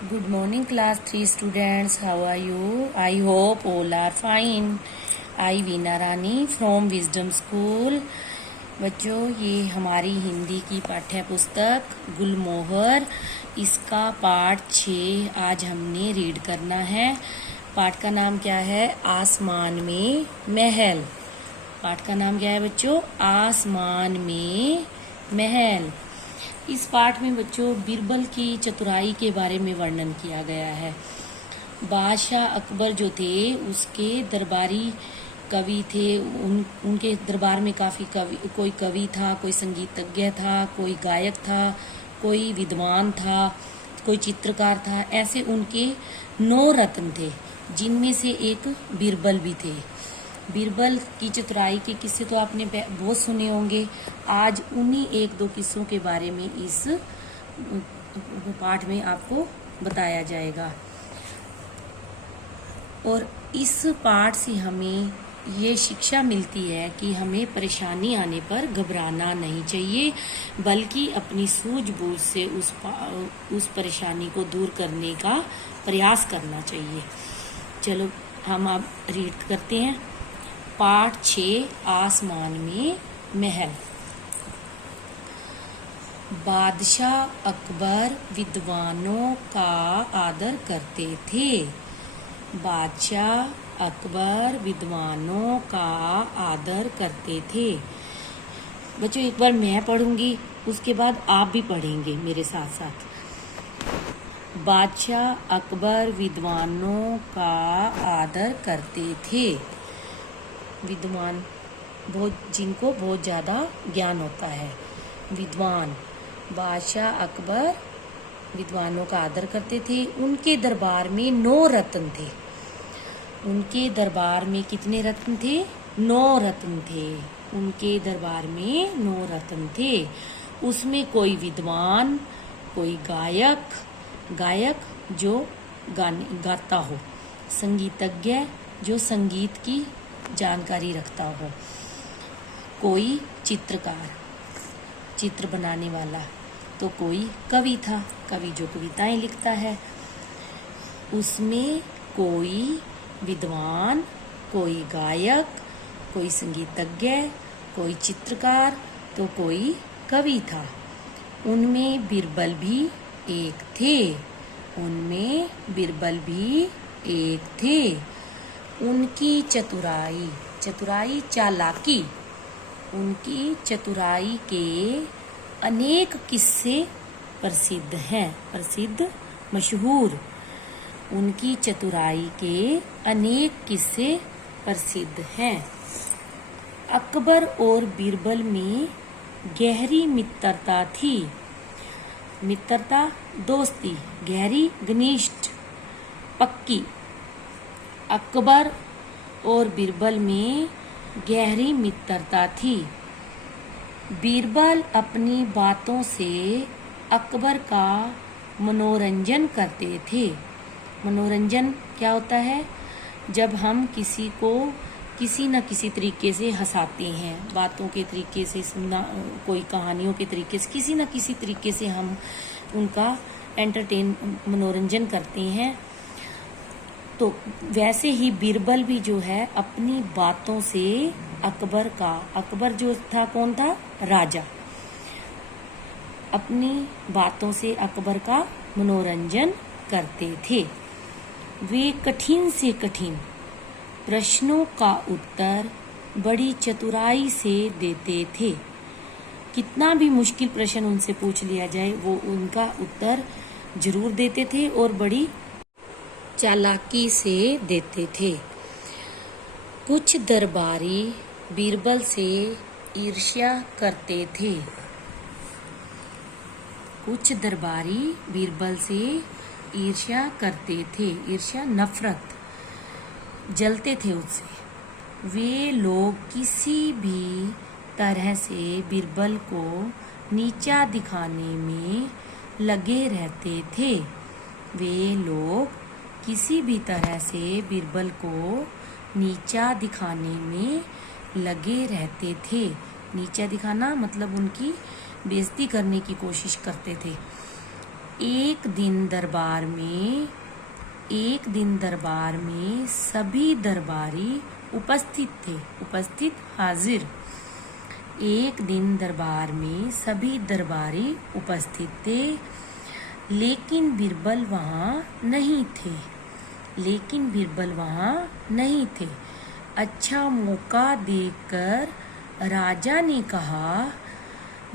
Good morning, class 3 students. How are you? I hope all are fine. I Veena Rani from Wisdom School. बच्चों, ये हमारी हिंदी की पाठ्य पुस्तक गुलमोहर, इसका पाठ 6 आज हमने रीड करना है। पाठ का नाम क्या है? आसमान में महल। पाठ का नाम क्या है बच्चों? आसमान में महल। इस पाठ में बच्चों बीरबल की चतुराई के बारे में वर्णन किया गया है। बादशाह अकबर जो थे उसके दरबारी कवि थे। उनके दरबार में काफी कोई कवि था, कोई संगीतज्ञ था, कोई गायक था, कोई विद्वान था, कोई चित्रकार था। ऐसे उनके 9 रत्न थे, जिनमें से एक बीरबल भी थे। बीरबल की चतुराई के किस्से तो आपने बहुत सुने होंगे। आज उन्हीं 1-2 किस्सों के बारे में इस पाठ में आपको बताया जाएगा। और इस पाठ से हमें ये शिक्षा मिलती है कि हमें परेशानी आने पर घबराना नहीं चाहिए, बल्कि अपनी सूझबूझ से उस परेशानी को दूर करने का प्रयास करना चाहिए। चलो हम अब रीड करते हैं। पाठ 6 आसमान में महल। बादशाह अकबर विद्वानों का आदर करते थे। बादशाह अकबर विद्वानों का आदर करते थे। बच्चों, एक बार मैं पढ़ूंगी, उसके बाद आप भी पढ़ेंगे मेरे साथ साथ। बादशाह अकबर विद्वानों का आदर करते थे। विद्वान जिनको बहुत ज़्यादा ज्ञान होता है, विद्वान। बादशाह अकबर विद्वानों का आदर करते थे। उनके दरबार में 9 रत्न थे। उनके दरबार में कितने रत्न थे? 9 रत्न थे। उनके दरबार में 9 रत्न थे। उसमें कोई विद्वान, कोई गायक जो गाता हो, संगीतज्ञ जो संगीत की जानकारी रखता हो, कोई चित्रकार, चित्र बनाने वाला, तो कोई कवि था, कवि जो कविताएं लिखता है। उसमें कोई विद्वान, कोई गायक, कोई संगीतज्ञ, कोई चित्रकार, तो कोई कवि था। उनमें बीरबल भी एक थे। उनमें बीरबल भी एक थे। उनकी चतुराई चालाकी, उनकी चतुराई के अनेक किस्से प्रसिद्ध हैं, मशहूर। उनकी चतुराई के अनेक किस्से प्रसिद्ध हैं। अकबर और बीरबल में गहरी मित्रता थी। मित्रता, दोस्ती, गहरी, घनिष्ठ, पक्की। अकबर और बीरबल में गहरी मित्रता थी। बीरबल अपनी बातों से अकबर का मनोरंजन करते थे। मनोरंजन क्या होता है? जब हम किसी को किसी न किसी तरीके से हंसाते हैं, बातों के तरीके से सुनना, कोई कहानियों के तरीके से, किसी न किसी तरीके से हम उनका मनोरंजन करते हैं। तो वैसे ही बीरबल भी जो है अपनी बातों से अकबर जो था, कौन था? राजा। अपनी बातों से अकबर का मनोरंजन करते थे। वे कठिन से कठिन प्रश्नों का उत्तर बड़ी चतुराई से देते थे। कितना भी मुश्किल प्रश्न उनसे पूछ लिया जाए, वो उनका उत्तर जरूर देते थे और बड़ी चालाकी से देते थे। कुछ दरबारी बीरबल से ईर्ष्या करते थे। कुछ दरबारी बीरबल से ईर्ष्या करते थे। ईर्ष्या, नफरत, जलते थे उससे। वे लोग किसी भी तरह से बीरबल को नीचा दिखाने में लगे रहते थे। वे लोग किसी भी तरह से बीरबल को नीचा दिखाने में लगे रहते थे। नीचा दिखाना मतलब उनकी बेइज्जती करने की कोशिश करते थे। एक दिन दरबार में सभी दरबारी उपस्थित थे। उपस्थित हाजिर। एक दिन दरबार में सभी दरबारी उपस्थित थे, लेकिन बीरबल वहाँ नहीं थे। अच्छा मौका देखकर राजा ने कहा,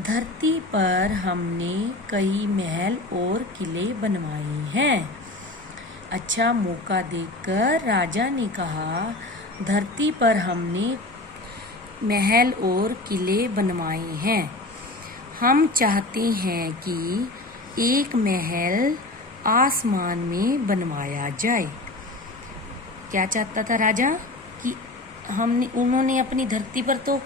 धरती पर हमने कई महल और किले बनवाए हैं। अच्छा मौका देखकर राजा ने कहा, धरती पर हमने महल और किले बनवाए हैं। हम चाहते हैं कि एक महल आसमान में बनवाया जाए। क्या चाहता था राजा कि उन्होंने अपनी धरती पर तो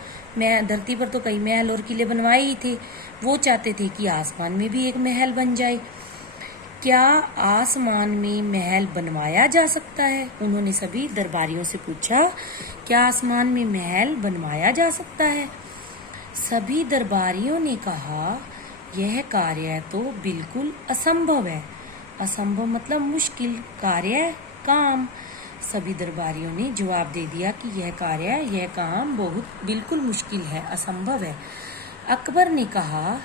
कई महल और किले बनवाए ही थे। वो चाहते थे कि आसमान में भी एक महल बन जाए। क्या आसमान में महल बनवाया जा सकता है? उन्होंने सभी दरबारियों से पूछा, क्या आसमान में महल बनवाया जा सकता है? सभी दरबारियों ने कहा, यह कार्य तो बिल्कुल असंभव है। असंभव मतलब मुश्किल कार्य, काम। सभी दरबारियों ने जवाब दे दिया कि यह काम बिल्कुल मुश्किल है, असंभव है। अकबर ने कहा,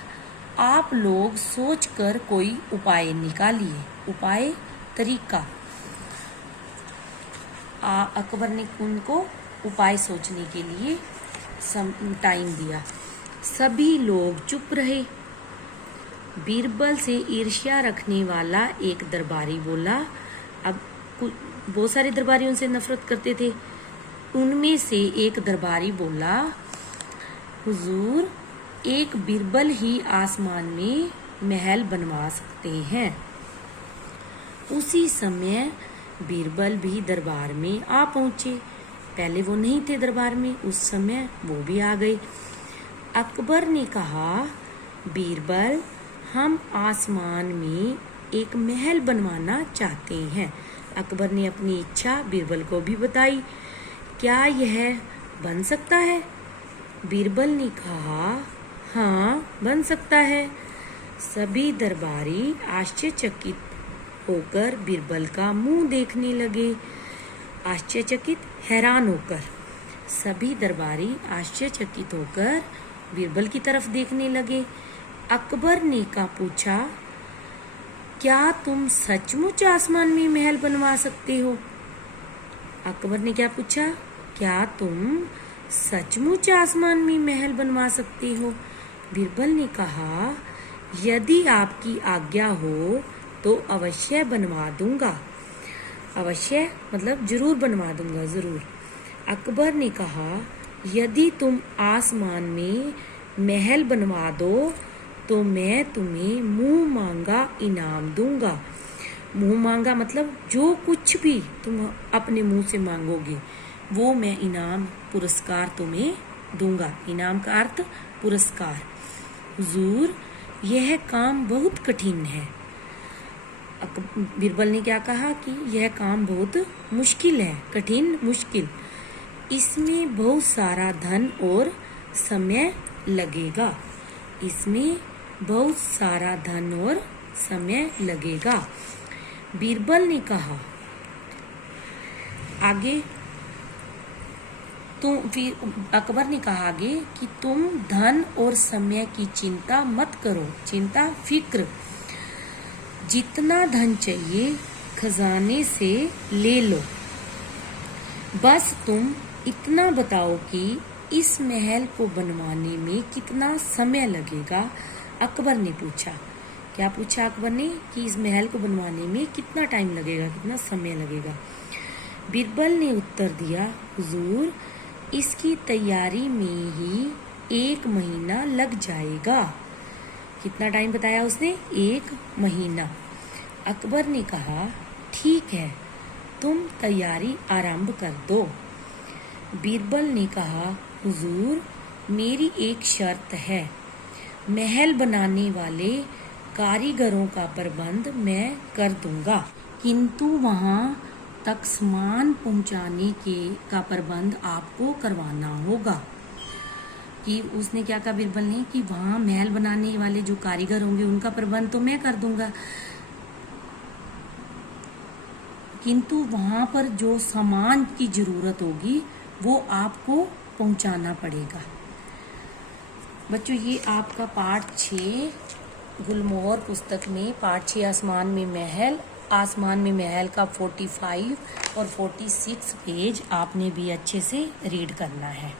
आप लोग सोचकर कोई उपाय निकालिए। उपाय, तरीका। अकबर ने उनको उपाय सोचने के लिए टाइम दिया। सभी लोग चुप रहे। बीरबल से ईर्ष्या रखने वाला एक दरबारी बोला। अब बहुत सारे दरबारी उनसे नफरत करते थे। उनमें से एक दरबारी बोला, हुजूर, एक बीरबल ही आसमान में महल बनवा सकते हैं। उसी समय बीरबल भी दरबार में आ पहुंचे। पहले वो नहीं थे दरबार में, उस समय वो भी आ गए। अकबर ने कहा, बीरबल, हम आसमान में एक महल बनवाना चाहते हैं। अकबर ने अपनी इच्छा बीरबल को भी बताई। क्या यह बन सकता है? बीरबल ने कहा, हाँ, बन सकता है। सभी दरबारी आश्चर्यचकित होकर बीरबल का मुंह देखने लगे। आश्चर्यचकित, हैरान होकर। सभी दरबारी आश्चर्यचकित होकर बीरबल की तरफ देखने लगे। अकबर ने पूछा, क्या तुम सचमुच आसमान में महल बनवा सकते हो? अकबर ने क्या पूछा? क्या तुम सचमुच आसमान में महल बनवा सकते हो? बीरबल ने कहा, यदि आपकी आज्ञा हो तो अवश्य बनवा दूंगा। अवश्य मतलब जरूर बनवा दूंगा, जरूर। अकबर ने कहा, यदि तुम आसमान में महल बनवा दो तो मैं तुम्हें मुंह मांगा इनाम दूंगा। मुंह मांगा मतलब जो कुछ भी तुम अपने मुंह से मांगोगे वो मैं इनाम, पुरस्कार तुम्हें दूंगा। इनाम का अर्थ पुरस्कार। हुजूर, यह काम बहुत कठिन है। बीरबल ने क्या कहा कि यह काम बहुत मुश्किल है, कठिन, मुश्किल। इसमें बहुत सारा धन और समय लगेगा। इसमें बहुत सारा धन और समय लगेगा। बीरबल ने कहा, आगे अकबर ने कहा आगे कि तुम धन और समय की चिंता मत करो। चिंता, फिक्र। जितना धन चाहिए खजाने से ले लो। बस तुम इतना बताओ कि इस महल को बनवाने में कितना समय लगेगा? अकबर ने पूछा। क्या पूछा अकबर ने? कि इस महल को बनवाने में कितना टाइम लगेगा, कितना समय लगेगा? बीरबल ने उत्तर दिया, हुजूर, इसकी तैयारी में ही 1 महीना लग जाएगा। कितना टाइम बताया उसने? 1 महीना। अकबर ने कहा, ठीक है, तुम तैयारी आरंभ कर दो। बीरबल ने कहा, हुजूर, मेरी एक शर्त है। महल बनाने वाले कारीगरों का प्रबंध मैं कर दूंगा, किंतु वहां तक सामान पहुंचाने का प्रबंध आपको करवाना होगा। कि उसने क्या कहा बिरबल ने कि वहाँ महल बनाने वाले जो कारीगर होंगे उनका प्रबंध तो मैं कर दूंगा, किंतु वहाँ पर जो सामान की जरूरत होगी वो आपको पहुँचाना पड़ेगा। बच्चों ये आपका पाठ 6 गुलमोहर पुस्तक में पाठ 6 आसमान में महल का 45 और 46 पेज आपने भी अच्छे से रीड करना है।